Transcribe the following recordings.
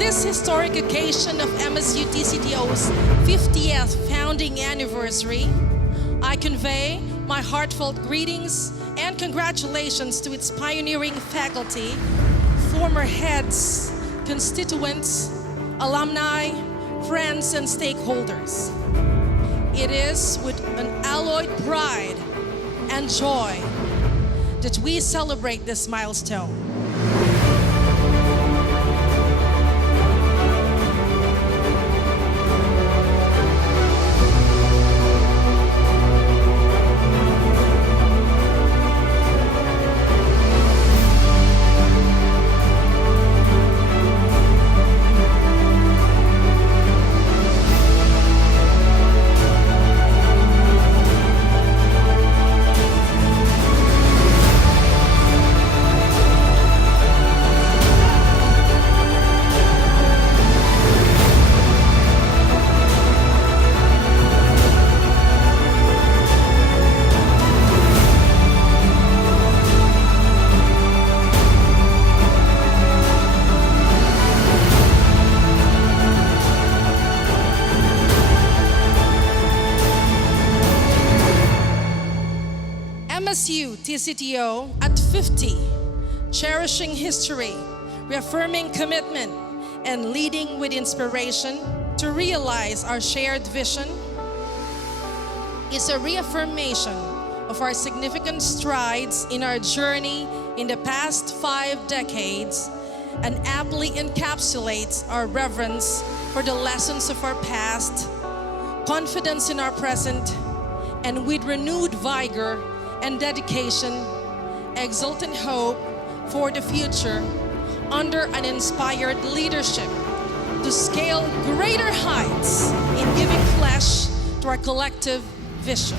this historic occasion of MSU-TCTO's 50th founding anniversary, I convey my heartfelt greetings and congratulations to its pioneering faculty, former heads, constituents, alumni, friends, and stakeholders. It is with an alloyed pride and joy that we celebrate this milestone. MSU-TCTO at 50, cherishing history, reaffirming commitment, and leading with inspiration to realize our shared vision is a reaffirmation of our significant strides in our journey in the past 5 decades and aptly encapsulates our reverence for the lessons of our past, confidence in our present, and with renewed vigor and dedication, exultant hope for the future under an inspired leadership to scale greater heights in giving flesh to our collective vision.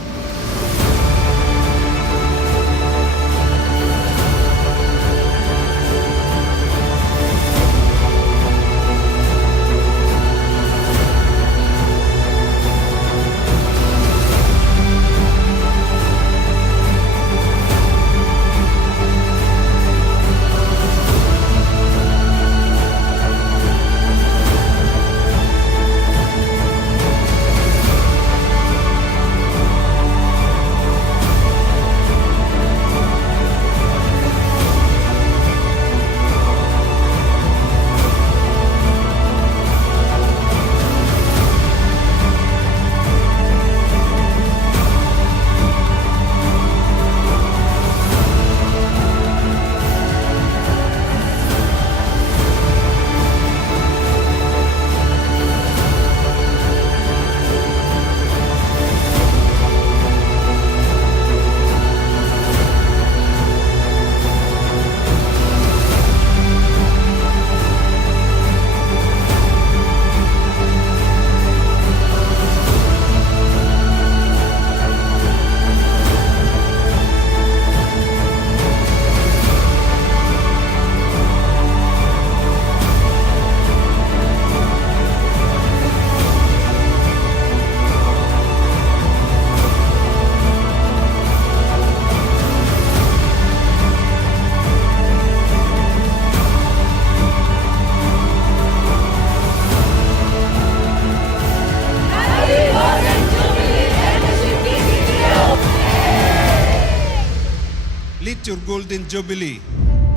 Let your golden jubilee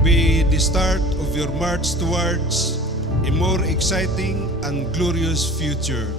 be the start of your march towards a more exciting and glorious future.